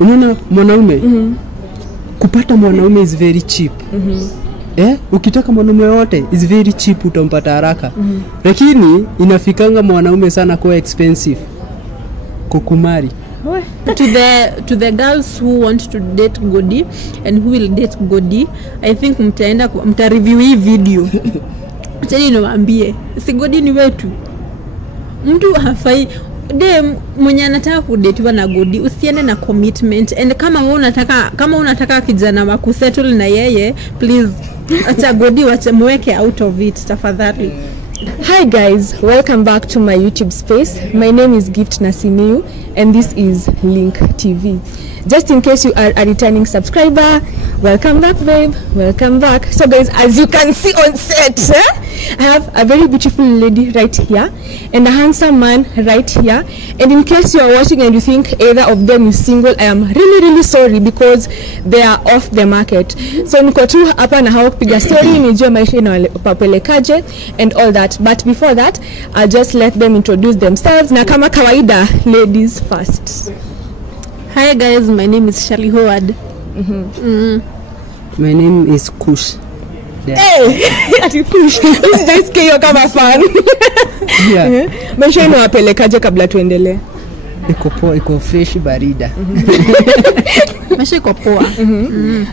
Unaona mwanaume kupata mwanaume is very cheap. Ukitaka mwanaume wote is very cheap, utampata haraka. Lakini inafikanga mwanaume sana kwa expensive kukumari. To the girls who want to date Godi and who will date Godi, I think mta review hii video. Acheni niwaambie, si Godi ni wetu. Mtu hafai mwenye anataka kudate na Godi, usiende na commitment. And kama unataka kijana wa kusettle na yeye, please acha Godi mweke out of it tafadhali. Hi guys, welcome back to my YouTube space. My name is Gift Nasimiu and this is Link TV. Just in case you are a returning subscriber, welcome back babe, welcome back. So guys, as you can see on set, I have a very beautiful lady right here and a handsome man right here. And in case you are watching and you think either of them is single, I am really sorry because they are off the market. So niko tu hapa na hao kupiga story, nijue maisha inawapelekaje and all that. But before that, I'll just let them introduce themselves. Na kama kawaida, ladies first. Hi guys, my name is Shirley Howard. My name is Kush. Hey, ati Kush. Just kiyo kama fan. Yeah. Maisha inawapelekaje kabla tuendelee? Iko fresh barida. Maisha iko poa.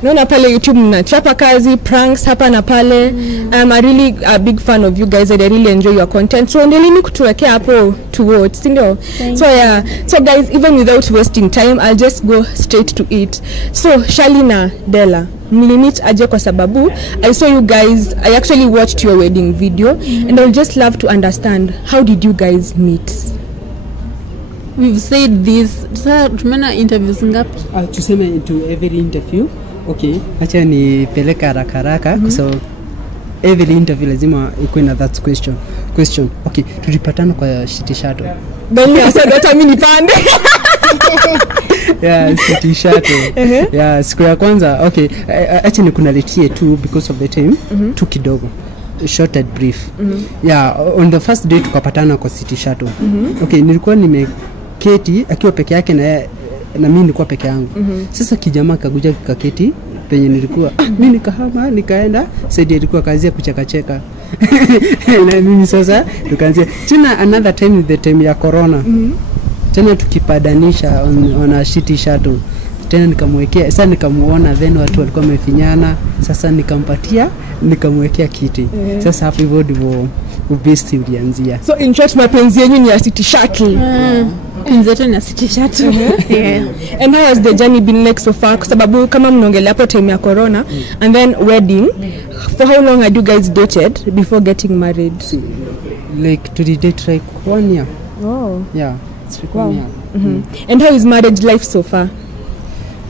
Naona pale YouTube mnachapa kazi, pranks hapa na pale. I'm really a big fan of you guys and I really enjoy your content. So endeleni kutuwekea hapo to watch, sindio? So guys, even without wasting time, I'll just go straight to it. So Shirley na Della, mlimit aje kwa sababu I saw you guys, I actually watched your wedding video and I would just love to understand, how did you guys meet? We've said this. Tumena interviews ngapi? Tuseme into every interview. Okay, acha nipeleka haraka so every interview lazima ikuwe na that question. Okay, tulipatana kwa City Shuttle. Bali asa data mimi nipande. Yeah, City Shuttle. Yeah, siku ya kwanza. Okay, acha nikunaletie tu because of the time. Tu kidogo. Short and brief. Yeah, on the first day tukapatana kwa City Shuttle. Okay, nilikuwa nimeketi akiwa peke yake na mimi nilikuwa peke yangu. Sasa kijamaa kakuja kaketi penye nilikuwa. Mimi nikahama nikaenda, saidi alikuwa kazi ya kucheka. Na mimi sasa tukaanzia. Tena another time, the time ya corona. Tena tukipadanisha on a City Shuttle. Tena nikamwekea, sasa nikamuona, then watu walikuwa wamefinyana, sasa nikamwekea kiti. Sasa hapo hivyo ndivyo ubesti ulianzia. So in short, mapenzi yenu ni ya City Shuttle. Nzeto na City Shuttle. Yeah. And how has the journey been like so far? Kwa sababu kama mnaongelea hapo time ya corona and then wedding, for how long had you guys dated before getting married? Like to date like 1 year. Oh. Yeah, it's like 1 year. And how is marriage life so far?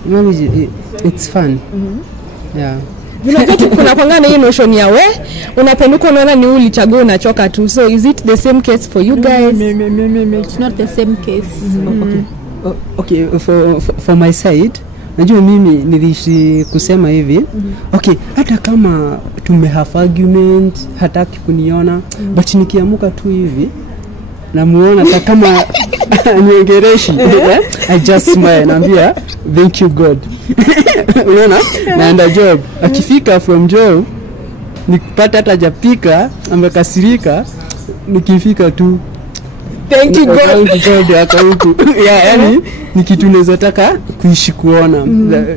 Marriage, it's fun. Yeah. Kuna kwangana hii notion ya unapenduka unaona ni ulichagua unachoka tu. So is it the same case for you guys? No, it's not the same case. Okay, for my side, najua mimi nilishi kusema hivi. Okay, hata kama have argument, hataki kuniona, but nikiamuka tu hivi namuona hata kama niongereshi, I just smile naambia thank you God. Unaona? Naenda job. Akifika from job nikipata hata hajapika, amekasirika, nikifika tu thank you God. Yako huku. Yeah, yani ni kitu naweza taka kuishi kuona.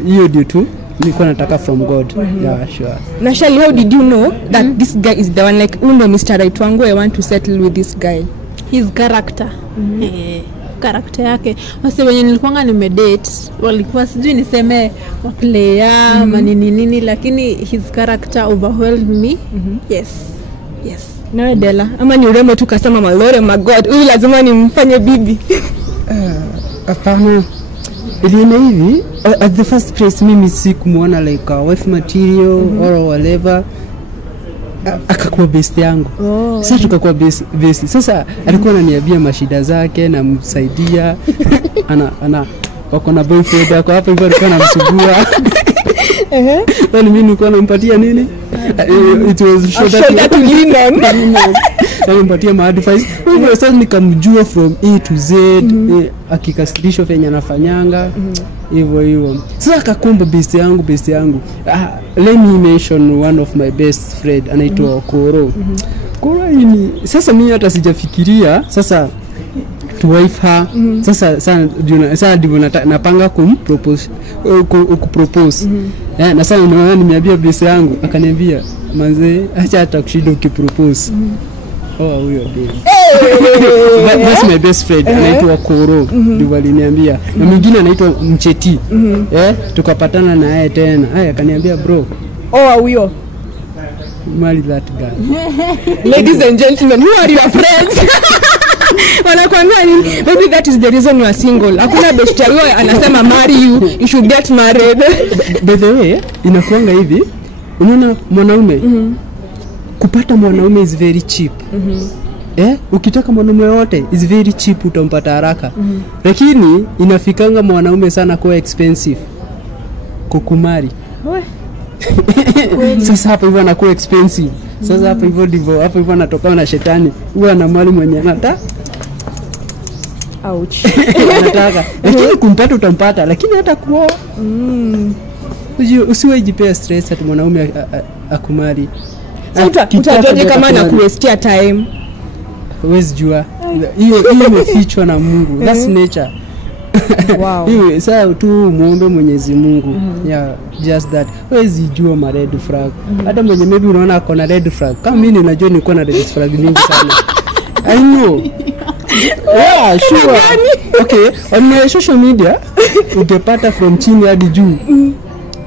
Hiyo ndio tu nilikuwa nataka from God. Yeah, sure. Na Shirley, how did you know that this guy is the one, like undo Mr. Right wangu, I want to settle with this guy? His character. Character yake. Wase wenye nilikuwa nimedate walikuwa sijui niseme wa player nini, lakini his character overwhelmed me. Yes. Na Della, ama ni urembo tu kasema malore my God, huyu lazima nimfanye bibi? Hapana. Iliona hivi, at the first place mimi sikumuona like a wife material or whatever. Akakuwa best yangu. Sasa tukakuwa best. Sasa alikuwa ananiambia mashida zake na msaidia. ana wako na boyfriend yako hapo hivyo alikuwa anamsugua. Bali mimi nilikuwa nampatia nini? It was shoulder to lean on. anipatia maadvice. Hivyo sasa nikamjua from A to Z, akikasirisho fenya anafanyanga hivyo. Sasa akakumba best yangu. Let me mention one of my best friend anaitwa Koro. Koro ni sasa mimi hata sijafikiria sasa to wife her. Sasa ndivyo napanga kumpropose. Na sasa nimeambia best yangu akaniambia manze acha hata kushinda ukipropose. Huyo babe. That's my best friend anaitwa Koro, ndivyo aliniambia. Na mwingine anaitwa Mcheti. Tukapatana na yeye tena. Akaniambia bro, huyo marry that guy. Ladies and gentlemen, who are your friends? Wanakuambia nini? Maybe that is the reason you are single. Hakuna best yako anasema marry you should get married. By the way, inakuanga hivi, unaona mwanaume kupata mwanaume is very cheap. Ukitaka mwanaume wote is very cheap, utampata haraka. Lakini inafikanga mwanaume sana kwa expensive kukumari. Sasa hapa hivyo anakuwa expensive. Sasa hapa hivyo ndivyo hapo hivyo anatoka na shetani. Huwa na mali mwenye anataka. Ouch. Anataka. Lakini kumpata utampata, lakini hata kuoa usiwe jipea stress ati mwanaume akumari. Utaje kama anakuwestia time. Huwezi jua. Hiyo imefichwa na Mungu. That's nature. Wow. Hiyo sasa tu muombe Mwenyezi Mungu. Yeah, just that. Huwezi jua ma red flag. Hata mwenye maybe unaona ako na red flag. Kama mimi ninajua niko na red flag mingi sana. I know. Yeah, sure. Okay, on my social media utapata from chini hadi juu.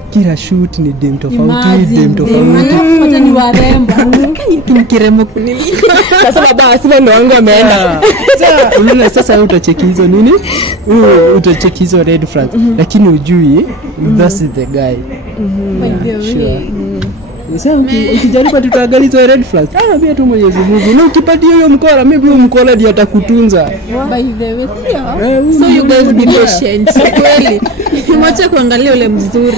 Kila shoot ni dem tofauti. Hata ni warembo. Kimkirembo kunili. Sasa baba sasa ndo wangu ameenda. Sasa utacheki hizo nini? Utacheki hizo red flag. Lakini ujui that's the guy. Sure. Sasa ukijaribu tutaangalia hizo red flags. Pia tu Mwenyezi Mungu. Na ukipatia hiyo mkola, maybe huyo mkola ndiye atakutunza. By the way, so you guys be patient. Kweli. Mwache kuangalia ule mzuri.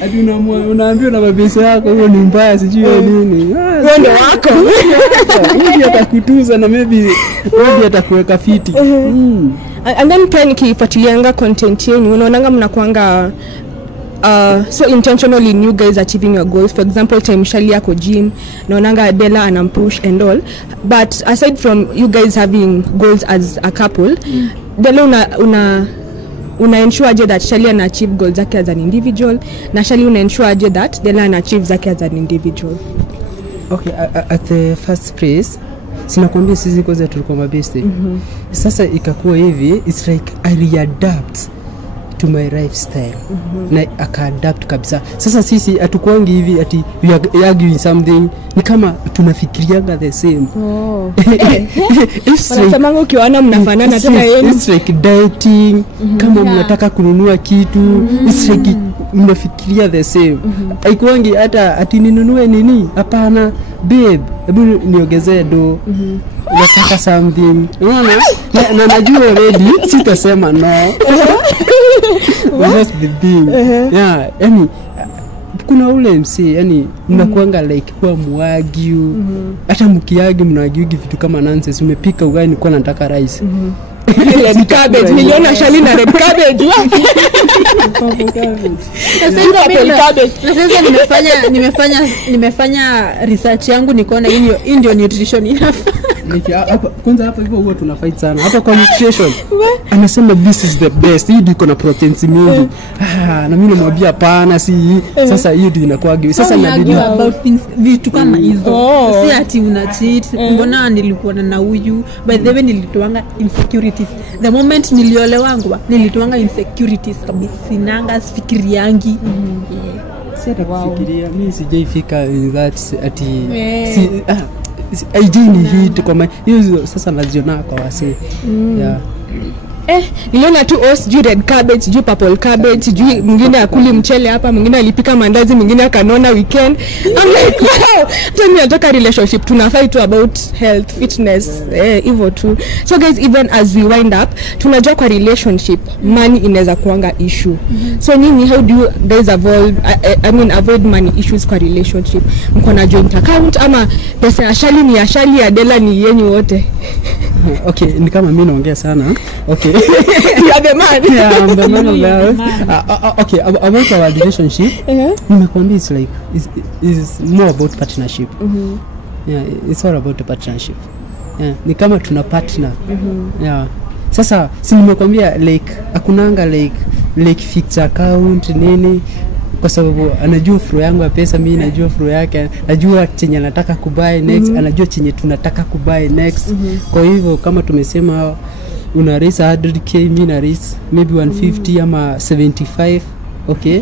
Hadi unaambiwa na mabesi yako huyo ni mbaya sijui nini. Wewe ndo wako. Ndiye atakutunza na maybe ndiye atakuweka fiti. And then pia nikifuatilianga content yenu unaonanga mnakuanga so intentionally in you guys achieving your goals. For example, time Shali yako gym, naonanga Adela anampush and all. But aside from you guys having goals as a couple, Dela una ensure aje that Shali ana achieve goals zake as an individual, na Shali una ensure aje that Dela ana achieve zake as an individual. Okay, at the first place sinakwambia sisi kwanza tulikuwa mabeste. Sasa ikakuwa hivi, it's like I readapt to my lifestyle. Na aka-adapt kabisa. Sasa sisi hatukuangi hivi ati we are arguing something, ni kama tunafikirianga the same. Wanasema ukiona mnafanana tena yenu. It's like dating, kama mnataka kununua kitu, it's like mnafikiria the same. Haikuangi hata ati ninunue nini? Hapana, babe, hebu niongezee do. Nataka something. Unaona? Na najua already sitasema no. That's the thing. Yeah, yani kuna ule MC, yani mnakuanga like kwa muagiu. Hata mkiagi mnagiugi vitu kama nonsense. Umepika ugali nilikuwa nataka rice. Red cabbage, niliona Shali na red cabbage. Sasa nimefanya research yangu nikaona hii ndio nutrition inafaa. Hapa kwanza hapa hivyo huwa tuna fight sana. Hapa kwa nutrition. Anasema this is the best. Hii iko na proteins mingi. Na mimi namwambia hapana si hii. Sasa hiyo ndio inakuwa givi. Sasa inabidi about things vitu kama hizo. Si ati una cheat. Mbona nilikuwa na huyu? By the way nilitoanga insecurities. The moment niliolewangwa nilitoanga insecurities kabisa. Sinanga fikiriangi. Si hata kufikiria mimi sijaifika that ati si idini hit kwa hiyo sasa naziona kwa wase. Yeah. niliona tu sijui red cabbage, sijui purple cabbage, sijui mwingine akuli mchele hapa, mwingine alipika mandazi, mwingine akanona weekend. I'm like, wow, tell me nataka relationship, tunafai tu about health, fitness, hivyo tu. So guys, even as we wind up, tunajua kwa relationship money inaweza kuanga issue. So nini, how do you guys avoid money issues kwa relationship? Mko na joint account ama pesa ya Shali ni ya Shali, ya Dela ni yenyu wote? Okay, ni kama mimi naongea sana. Okay. You are the man. Yeah, I'm the man of the house. Okay, about our relationship, nimekwambia it's more about partnership. Yeah, it's all about the partnership. Yeah, ni kama tuna partner. Yeah. Sasa si nimekwambia like akunanga like fixed account nini, kwa sababu anajua flow yangu ya pesa, mimi najua flow yake, najua chenye nataka kubuy next, anajua chenye tunataka kubuy next. Kwa hivyo kama tumesema una raise 100k, mimi na raise maybe 150 ama 75, okay,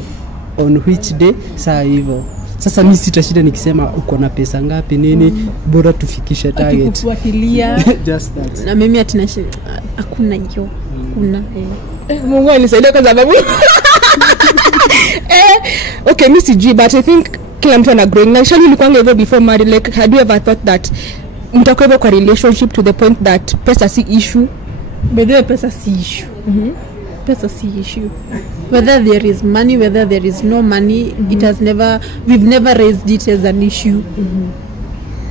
on which day, saa hivyo. Sasa mimi sitashinda nikisema uko na pesa ngapi nini, bora tufikishe target. Kufuatilia Just that. Na mimi atinashinda hakuna hiyo. Kuna Mungu anisaidie kwa sababu okay, mimi sijui, but I think kila mtu ana growing. Na Shali ulikuwa hivyo before married, like had you ever thought that mtakuwa hivyo kwa relationship to the point that pesa si issue? Bado pesa si issue. Pesa si issue. Whether there is money, whether there is no money, we've never raised it as an issue.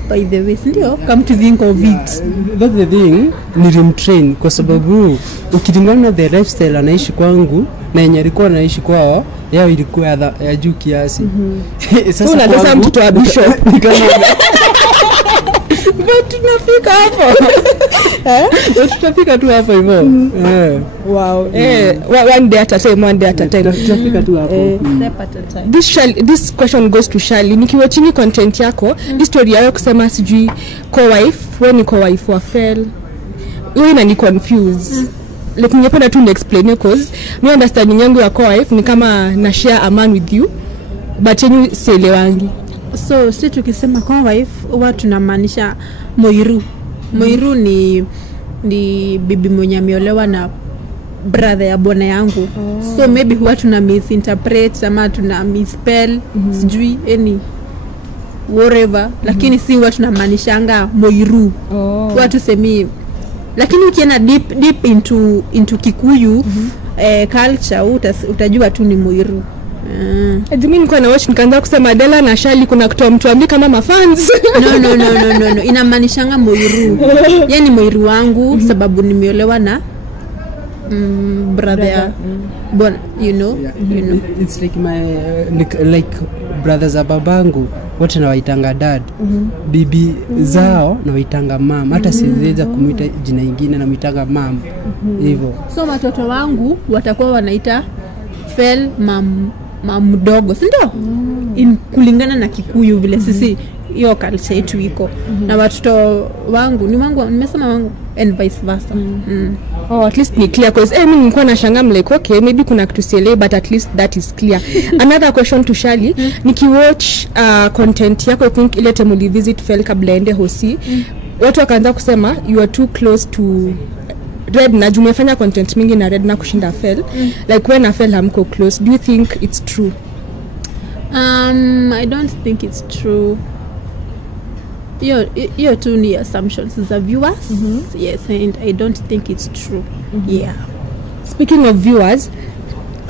By the way, ndio come to think of it. That's the thing, nilimtrain kwa sababu ukilingana na the lifestyle anaishi kwangu na yenye alikuwa anaishi kwao, yao ilikuwa ya juu kiasi. Sasa unataka mtoto wa bishop but tunafika hapo. Tutafika tu hapo hivyo. Wow. One day at a time. Tutafika tu hapo. Step at a time. This question goes to Shali. Nikiwa chini content yako, this story yako kusema sijui co-wife, wewe ni co-wife wa Fel. Wewe inani confuse. Like ningependa tu explain because my understanding yangu ya co-wife ni kama na share a man with you, but yenu sielewangi. So sisi tukisema co-wife huwa tunamaanisha Moiru. Moiru ni bibi mwenye ameolewa na brother ya bwana yangu. So maybe huwa tuna misinterpret ama tuna misspell, sijui any whatever, lakini si huwa tunamaanishanga Moiru. Watu semi, lakini ukienda deep into Kikuyu culture utajua tu ni Moiru. Mimi niko na watch nikaanza kusema Dela na Shali kuna kutoa mtu ambi kama mafans. No. Inamaanishanga Moiru. Yaani Moiru wangu sababu nimeolewa na brother. Bon, you know. It's like my like brothers za babangu wote na waitanga dad. Bibi zao na waitanga mom. Hata siweza kumuita jina lingine na muitanga mom. Hivyo. So watoto wangu watakuwa wanaita Fel mam mdogo, si ndio? Kulingana na Kikuyu vile sisi hiyo culture yetu iko. Na watoto wangu nimesema wangu and vice versa. At least ni clear because mimi nilikuwa nashangaa like okay maybe kuna kitu sielewi, but at least that is clear. Another question to Shali, nikiwatch content yako I think ile time uli visit Fel kabla ende Hosi, watu wakaanza kusema you are too close to Red na jumefanya content mingi na Red na kushinda Fel. Like when I Fel hamko close, do you think it's true? I don't think it's true. You're too near assumptions as a viewers. Yes, and I don't think it's true. Yeah. Speaking of viewers,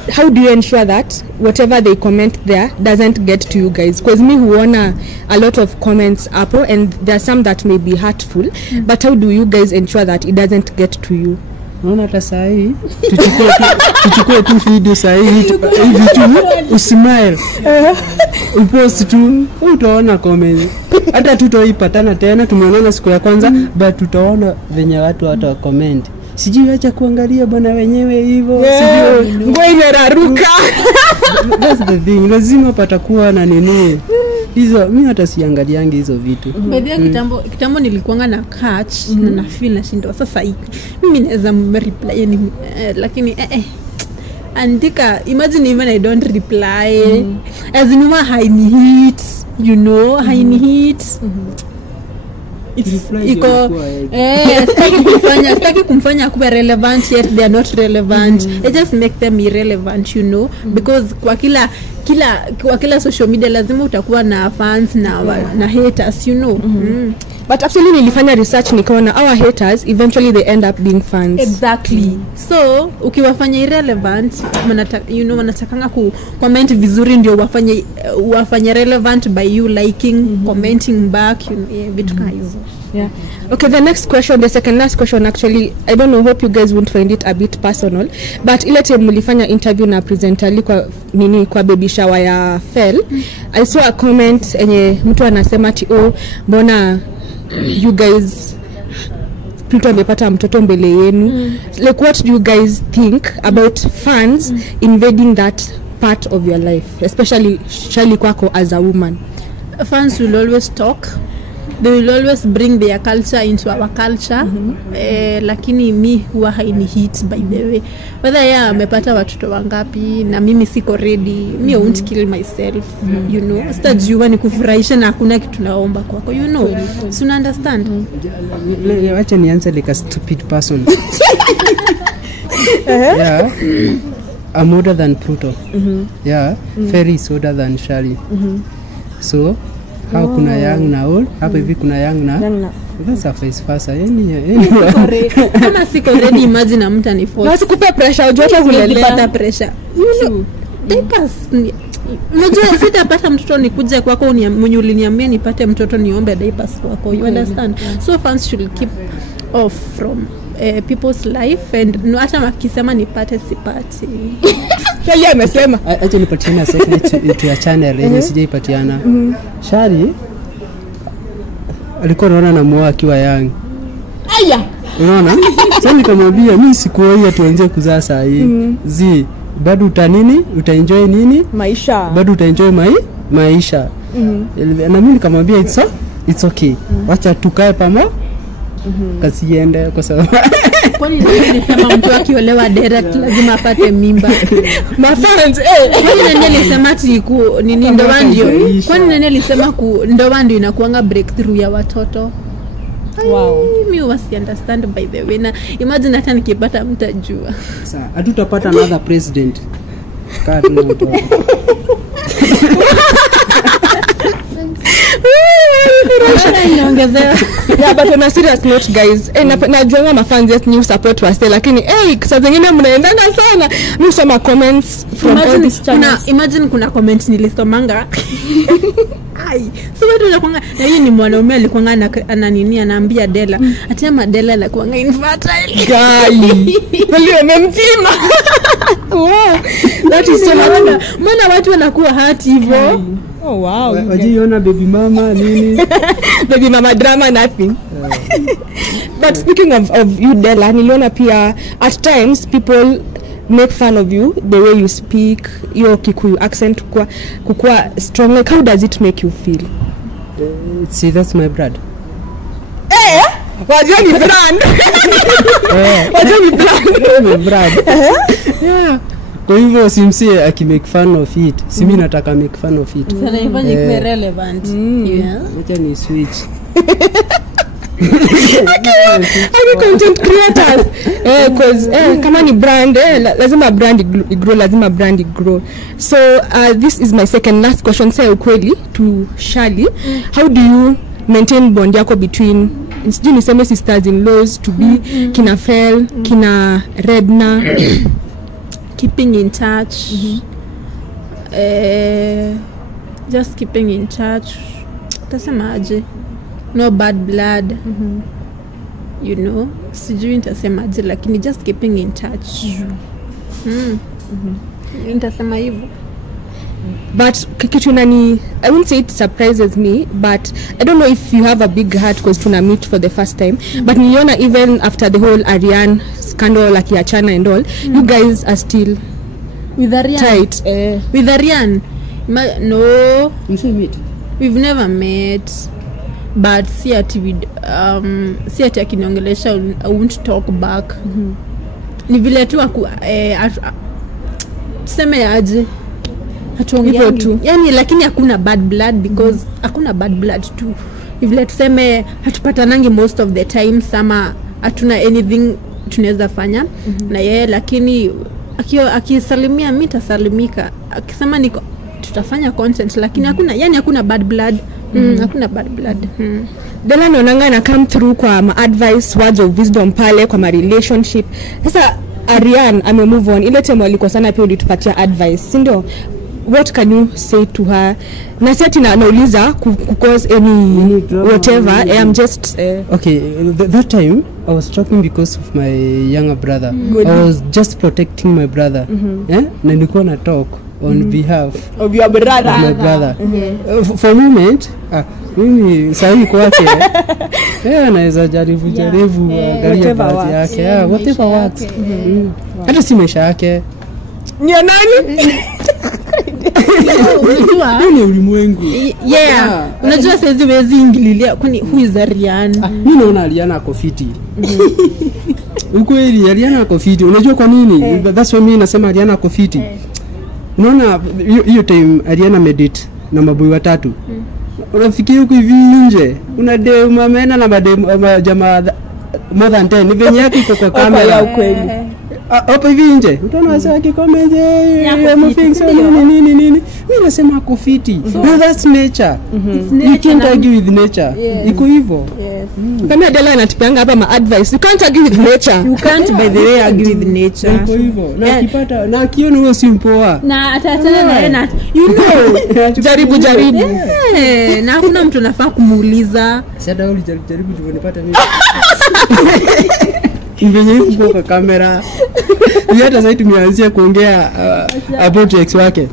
how do you ensure that whatever they comment there doesn't get to you guys? Because me huona a lot of comments up and there are some that may be hurtful, but how do you guys ensure that it doesn't get to you? Naona hata saa hii tuchukue tu video saa hii hivi tu usmile upost tu utaona comment. Hata tutoipatana tena, tumeonana siku ya kwanza but tutaona venye watu hata comment. Sijui acha kuangalia bwana wenyewe hivyo. Sijui nguo imeraruka. That's the thing. Lazima patakuwa na nini. Hizo mimi hata siangaliangi hizo vitu. Baadhi kitambo nilikuanga na catch na feel na shindo. Sasa hivi mimi naweza reply lakini andika, imagine even I don't reply. As in haini hit, you know, haini hit. iko sitaki kumfanya kuwa relevant yet they are not relevant. They just make them irrelevant, you know, because kwa kila social media lazima utakuwa na fans na haters, you know. But actually nilifanya research nikaona our haters eventually they end up being fans. Exactly. So ukiwafanya irrelevant wanatakanga ku comment vizuri ndio wafanye relevant by you liking, commenting back, you know, vitu kama hizo. Yeah. Okay, the next question, the second last question actually, I don't know, hope you guys won't find it a bit personal, but ile time mlifanya interview na presenter kwa baby shower ya Fell, I saw a comment enye mtu anasema ati mbona you guys Pluto amepata mtoto mbele yenu. Like what do you guys think about fans invading that part of your life, especially Shali kwako as a woman? Fans will always talk. They will always bring their culture into our culture. Lakini mi huwa haini hit by the way. Whether amepata watoto wangapi na mimi siko ready, me won't kill myself, you know. Sitajua ni kufurahisha na hakuna kitu naomba kwako, you know. So you understand? Wacha nianze like a stupid person. Yeah. I'm older than Pluto. Yeah. Fairy is older than Shari. So how kuna young na old? Hapa hivi kuna young na that's a face fasa. Kama siko ready, imagine mtu ni force. Wasikupe pressure, unajua unalipata pressure. You know, diapers. Unajua sitapata mtoto nikuje kwako mwenye uliniambia nipate mtoto niombe diapers kwako. You understand? So fans should keep off from people's life and hata wakisema nipate sipati. Shali amesema acha nipatiane secret to your channel yenye sijaipatiana. Shari alikuwa anaona na mwa akiwa young. Aya. Unaona? Sasa nikamwambia mimi sikuoia tuanze kuzaa saa hii. Bado utaenjoy nini? Maisha. Bado utaenjoy maisha. Na mimi nikamwambia it's okay. Wacha tukae pamoja. Kasiende kwa sababu kwani nilisema mtu akiolewa direct lazima apate mimba. Mafans kwani nani alisema ati nini ndoa ndio? Kwani nani alisema ndoa ndio inakuanga breakthrough ya watoto? Wow. Mimi wasi understand by the way. Na imagine hata nikipata mtajua. Sasa hatutapata another president. Kaa tunato. Yeah, but on a serious note guys, najua mafans yes new support wase, lakini saa zingine mnaendanga sana. Msoma comments from all these channels. Imagine kuna comment nilisomanga. So watu wanakuanga na yeye ni mwanaume alikuanga ana nini anaambia Dela. Atima Dela anakuanga infertile. Gai. Wale wamempima. Wow. That is so much. Mbona watu wanakuwa hati hivyo? Oh wow. Wajiona baby mama nini? Baby mama drama nothing. But speaking of you Dela, niliona pia at times people make fun of you, the way you speak, your Kikuyu accent kukua strong. Like how does it make you feel? See, that's my brand. Wajua ni brand. Wajua ni brand. My brand. Yeah. Kwa hivyo simsie akimake fun of it. Simi nataka make fun of it. Sana ifanye kuwe relevant. Yeah. Acha ni switch. Any content creators because kama ni brand lazima brand grow, lazima brand grow. So this is my second last question, say ukweli to Shali. How do you maintain bond yako between niseme sisters in laws to be kina Fel, kina Redna? Keeping in touch. Just keeping in touch. Tasema aje? No bad blood. You know, sijui nitasema aje lakini just keeping in touch. Nitasema hivyo. But kitu nani, I won't say it surprises me, but I don't know if you have a big heart because tuna meet for the first time. But niliona even after the whole Ariane scandal like Yachana and all, you guys are still with Ariane tight. With Ariane? No. You say meet? We've never met. But si ati akiniongelesha I won't talk back. Ni vile tu tuseme aje hatuongeangi tu, yani lakini hakuna bad blood because hakuna bad blood tu, vile tuseme hatupatanangi most of the time sama hatuna anything tunaweza fanya na yeye, lakini akisalimia mimi tasalimika, akisema niko tutafanya content, lakini hakuna bad blood. Hakuna bad blood. Dela naonanga na come through kwa advice, words of wisdom pale kwa relationship. Sasa Ariane ame move on, ile time walikosana pia ulitupatia advice, si ndio? What can you say to her? Na sasa nauliza cause any whatever. I'm just okay, that time I was talking because of my younger brother. I was just protecting my brother. Na nilikuwa na talk on behalf of your brother. Of my brother. For a moment, mimi sahi kwake anaweza jaribu angalia baadhi yake. Whatever works. Hata si maisha yake. Ni nani? Unajua ni ulimwengu. Unajua sasa wezi ingililia kwani who is Ariane? Mimi naona Ariane ako fiti. Ukweli Ariane ako fiti. Unajua kwa nini? That's why mimi nasema Ariane ako fiti. Unaona hiyo time Ariane medit na maboy watatu. Unafikiri huko hivi nje una dem mamena na jamaa more than 10 ni venye yake iko kwa kamera ya ukweli. Hapo hivi nje utaona wasa akikomeje mfix nini mimi nasema ako fiti. No, that's nature. You can't argue with nature. Iko hivyo. Kama Adela anatupeanga hapa advice, you can't argue with nature. You can't by the way argue with nature. Iko hivyo. Na akipata na akiona huyo si mpoa. Na atatana na yeye na you know jaribu. Na hakuna mtu anafaa kumuuliza. Sasa wewe jaribu tuonepata mimi. Mwenye yuko kwa kamera. Hata sasa tumeanzia kuongea about ex wake.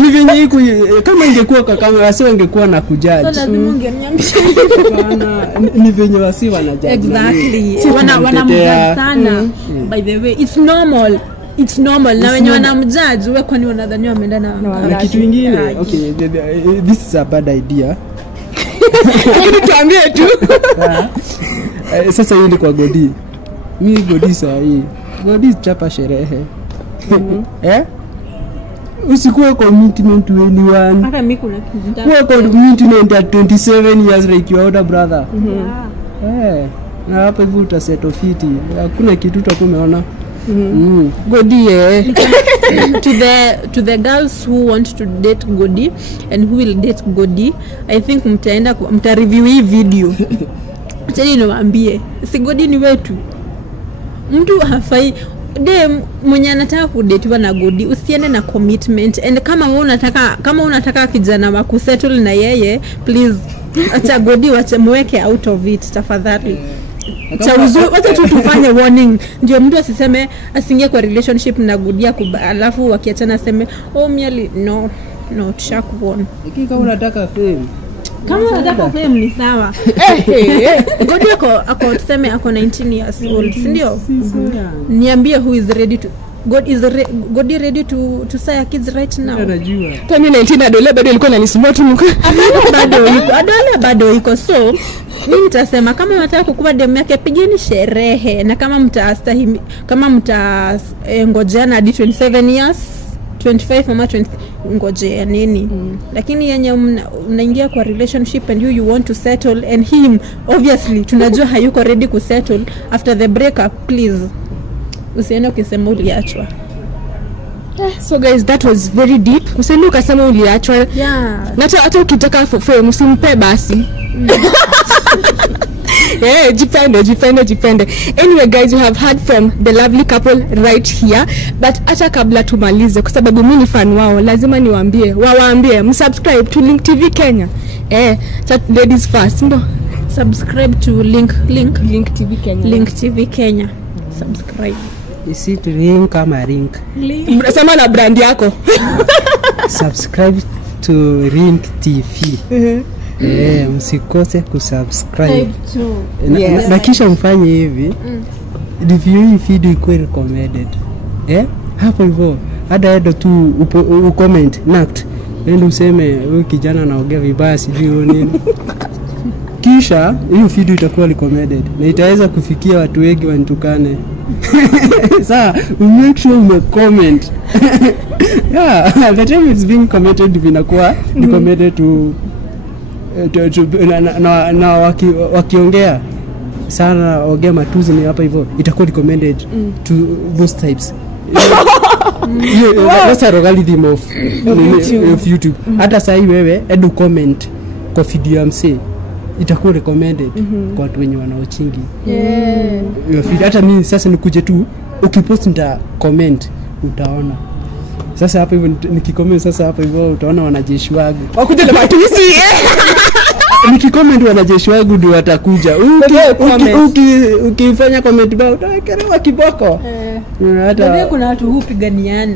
Ni venye yuko kama ingekuwa kwa kamera sio ingekuwa na kujudge. Lazima ungeniambia. Ni venye wasi wanajudge. Exactly. Wanamjudge sana. By the way, it's normal. Na wenye wanamjudge wewe kwani wanadhani wameenda na kitu kingine. Okay, this is a bad idea. Lakini tuambie tu. Sasa yule kwa Godi. Mimi Godi saa hii. Godi chapa sherehe. Usikuwa commitment to anyone. Hata mimi kuna kitu. Kuwa commitment at 27 years like your older brother. Na hapa hivi utaseto fiti. Hakuna kitu utakumeona. Godi to the girls who want to date Godi and who will date Godi, I think mta review hii video. Chani niwaambie, si Godi ni wetu. Mtu hafai mwenye anataka kudate na Godi usiende na commitment, and kama unataka kijana wa kusettle na yeye, please acha Godi mweke out of it tafadhali. Wacha tu tufanye warning ndio mtu asiseme asingie kwa relationship na Godi alafu wakiachana aseme miali no tushakuona. Kama unataka fame, kama unataka fame ni sawa. Godi ako tuseme ako 19 years old, si ndio? Niambie who is ready to God is ready to say a kids right now. Anajua. Tami 19 Adole bado ilikuwa inanisumbua tu mko. Adole bado iko, so mimi nitasema kama unataka kukuba demu yake pigeni sherehe, na kama ngojeana hadi 27 years 25 ama 20 ngojea nini. Lakini yenye unaingia kwa relationship and you want to settle and him obviously tunajua hayuko ready ku settle after the breakup, please usiende ukisema uliachwa. So guys, that was very deep. Useni ukasema uliachwa. Na hata ukitaka fame usimpe basi. Jipende. Anyway guys, you have heard from the lovely couple right here, but hata kabla tumalize kwa sababu mimi ni fan wao, lazima waambie msubscribe to Link TV Kenya. Ladies first, ndo subscribe to Link TV Kenya. Link TV Kenya. Subscribe. Is it Link ama Link? Sema na brand yako. Subscribe to Link TV. Msikose kusubscribe. Na kisha mfanye hivi. Review hii video iko recommended. Hapo hivyo. Hata hedo tu ucomment nact. Ndio useme huyu kijana anaongea vibaya sijui nini. Kisha hiyo video itakuwa recommended na itaweza kufikia watu wengi wanitukane. Sasa make sure you comment. The time it's being commented vinakuwa recommended to na wakiongea sana ongea matuzi ni hapa hivyo itakuwa recommended to those types. That's a algorithm of YouTube. Hata sasa wewe edu comment kwa video ya msee itakuwa recommended kwa watu wenye wanaochingi. Hata mimi sasa nikuje tu ukipost nita comment utaona. Sasa hapa hivyo nikicomment sasa hapa hivyo utaona wanajeshi wangu. Wakuja na matusi. Nikicomment wanajeshi wangu ndio watakuja. Ukifanya comment bao utakerewa kiboko. Hata kuna watu hupiganiana.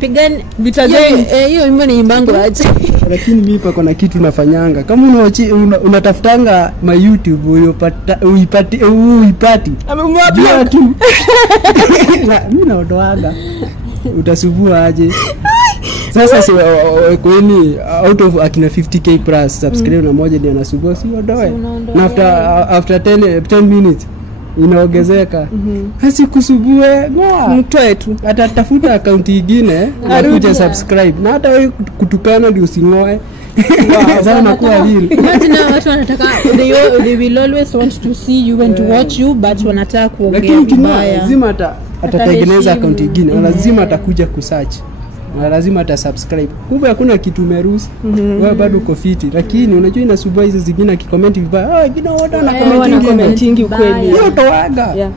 Pigani vita zenu. Hiyo imani imbango aje. Lakini mimi pa kuna kitu nafanyanga. Kama unatafutanga ma YouTube uipati. Amemwapia tu. Mimi naodoaga. Utasubua aje? Sasa si kwani out of akina 50k plus subscribe na moja ndio anasubua si odoe. Na after 10 minutes inaongezeka. Hasi kusubue mtoe tu. Atatafuta account nyingine na kuja subscribe. Na hata wewe kutukana ndio usingoe. Sasa nakuwa real. Imagine watu wanataka they will always want to see you and to watch you but wanataka kuongea vibaya. Lazima atatengeneza account nyingine. Lazima atakuja kusearch. Na lazima atasubscribe. Kumbe hakuna kitu umeruhusu. Wewe bado uko fiti. Lakini unajua inasubua hizo zingine akicomment vibaya. Kina watu wana commenting ukweli. Hiyo toaga.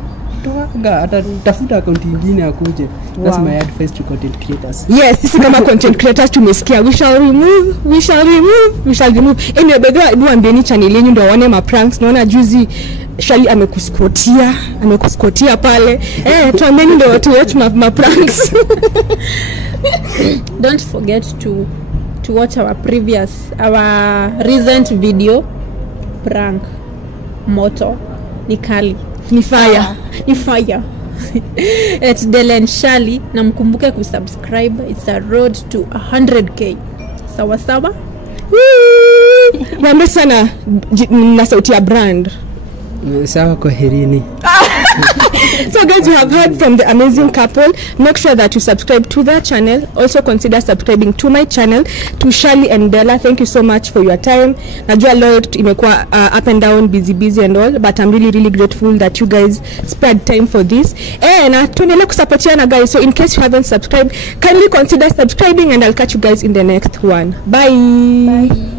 Toaga atatafuta account nyingine akuje. That's my advice to content creators. Yes, sisi kama content creators tumesikia we shall remove. Anyway, bedwa duambieni channel yenu ndio waone ma pranks. Naona juzi Shali amekuskotia pale. Tuambieni ndio watu wetu ma pranks. Don't forget to watch our recent video prank moto ni kali ni fire at Delen Shali na mkumbuke kusubscribe. It's a road to 100k. Sawa Mwambie sana na sauti ya brand. Sawa kwa herini. So guys, you have heard from the amazing couple. Make sure that you subscribe to their channel. Also consider subscribing to my channel, to Shali and Bella. Thank you so much for your time. Najua lot imekuwa up and down, busy and all, but I'm really grateful that you guys spared time for this. Na tuendelee kusapotiana guys. So in case you haven't subscribed, kindly consider subscribing and I'll catch you guys in the next one. Bye.